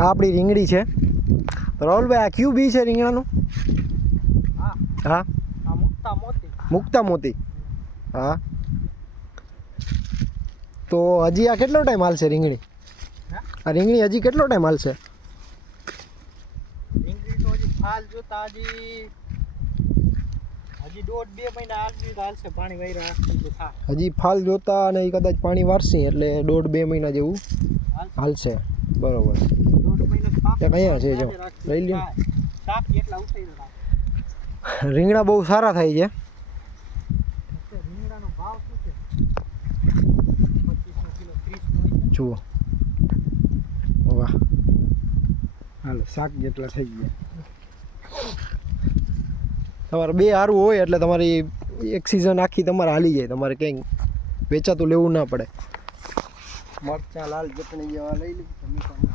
આ આપણી રીંગણી છે. તો રાહુલભાઈ આ ક્યુ બી છે રીંગણાનું? હા મુક્તા મોતી. હા તો હજી આ કેટલો ટાઈમ હાલશે રીંગણી? આ રીંગણી હજી કેટલો ટાઈમ હાલશે? રીંગણી તો હજી ફાલ જોતા હજી 1.5-2 મહિના હાલશે. પાણી વાયરા હજી ફાલ જોતા અને એ કદાચ પાણી વારસી એટલે 1.5-2 મહિના જેવું હાલશે. બરોબર. 1.5 મહિના અહીંયા છે જો લઈ લ્યો. સાપ જેટલા ઉતાર્યા. રીંગણા બહુ સારા થાય છે. રીંગણાનો ભાવ શું છે? 25 કિલો 30 જુઓ વાહ, હાલો શાક જેટલા થઈ ગયા. તમારે બે સારું હોય એટલે તમારી એક સિઝન આખી તમારે હાલી જાય. તમારે ક્યાંય વેચાતું લેવું ના પડે. મરચાં લાલ ચટણી જેવા લઈ લીધું.